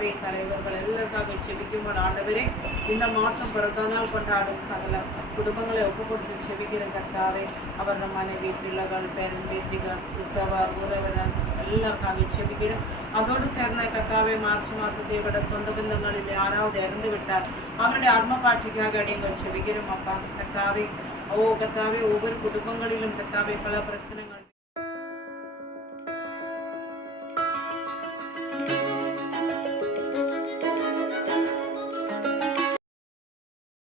கர்த்தாவே தலைவர்கள் எல்லாருக்காக செபிக்கும்போது ஆண்டவரே இந்த மாதம் பிறந்த நாள் கொண்டாடும் சகல குடும்பங்களை ஒப்பு கொடுத்து செபிக்கிற கர்த்தாவே அவர் மனைவி பிள்ளைகள் பேரன் பேத்திகள் உற்றவர் உறவினர் எல்லாருக்காக செபிக்கிறோம். அதோடு சேர்ந்த கர்த்தாவே மார்ச் மாதத்தை விட சொந்த பந்தங்களில் யாராவது இறந்து விட்டார் அவருடைய ஆத்ம பாட்சிக்காக நீங்கள் செபிக்கிறோம் அப்பா. கர்த்தாவே கர்த்தாவே ஒவ்வொரு குடும்பங்களிலும் கர்த்தாவே பல பிரச்சனைகள்